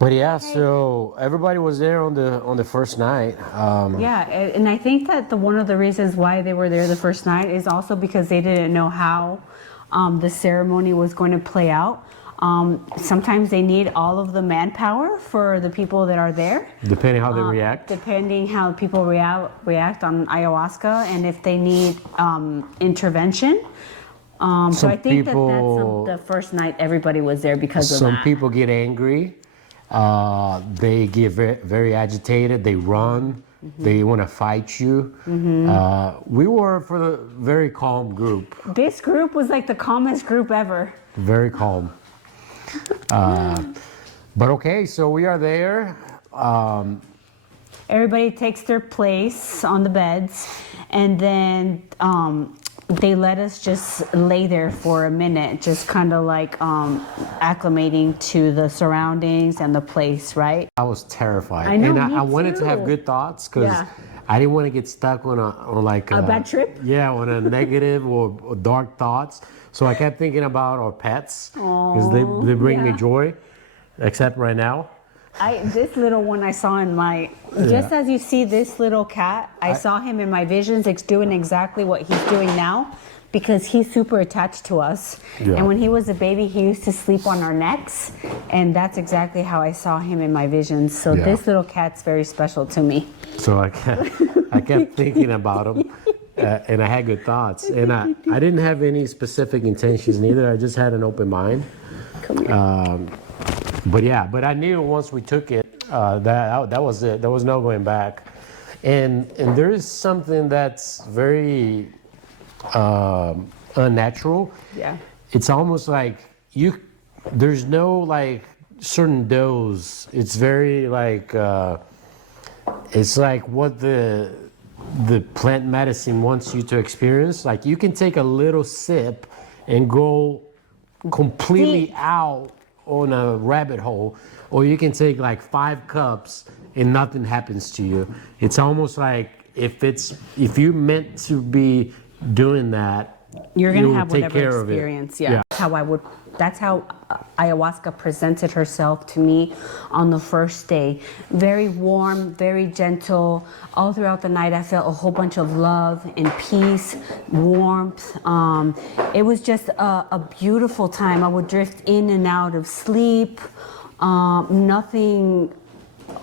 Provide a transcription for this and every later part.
But yeah, so everybody was there on the first night. Yeah, and I think that one of the reasons why they were there the first night is also because they didn't know how the ceremony was going to play out. Sometimes they need all of the manpower for the people that are there. Depending how they react. Depending how people react on ayahuasca, and if they need intervention. So I think that's the first night everybody was there because of that. Some people get angry. They get very agitated. They run. They want to fight you. We were for the very calm group. This group was like the calmest group ever. Very calm. But okay, so we are there. Everybody takes their place on the beds, and then they let us just lay there for a minute, just kind of like acclimating to the surroundings and the place, right? I was terrified. I know, and me I wanted too. to have good thoughts because I didn't want to get stuck on like a bad trip. Yeah, on a negative or dark thoughts. So I kept thinking about our pets because they bring me joy, except right now. This little one I saw in my, just as you see this little cat, I saw him in my visions doing exactly what he's doing now, because he's super attached to us. Yeah. And when he was a baby, he used to sleep on our necks, and that's exactly how I saw him in my visions. So this little cat's very special to me. So I kept thinking about him. And I had good thoughts, and I didn't have any specific intentions neither. I just had an open mind. Come here. But I knew once we took it, that was it. There was no going back. And there is something that's very unnatural. Yeah. It's almost like there's no like certain dose. It's very like it's like what the plant medicine wants you to experience. Like you can take a little sip and go completely out on a rabbit hole, or you can take like 5 cups and nothing happens to you. It's almost like if you're meant to be doing that, you're gonna have take whatever care experience. of it. Yeah. That's how ayahuasca presented herself to me on the first day. Very warm, very gentle. All throughout the night, I felt a whole bunch of love and peace, warmth. It was just a beautiful time. I would drift in and out of sleep. Nothing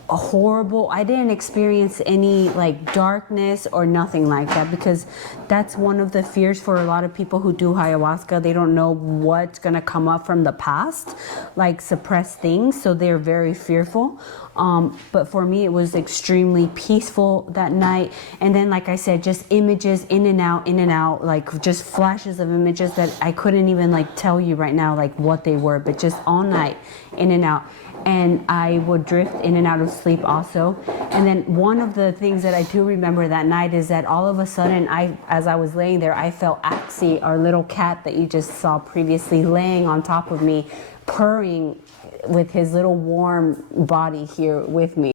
horrible. I didn't experience any like darkness or nothing like that, because that's one of the fears for a lot of people who do ayahuasca. They don't know what's gonna come up from the past, like suppressed things, so they're very fearful. But for me, it was extremely peaceful that night. And then, like I said, just images in and out, like just flashes of images that I couldn't even like tell you right now like what they were, but just all night in and out. And I would drift in and out of sleep also. And then one of the things that I do remember that night is that all of a sudden, as I was laying there, I felt Axie, our little cat that you just saw previously, laying on top of me, purring with his little warm body here with me.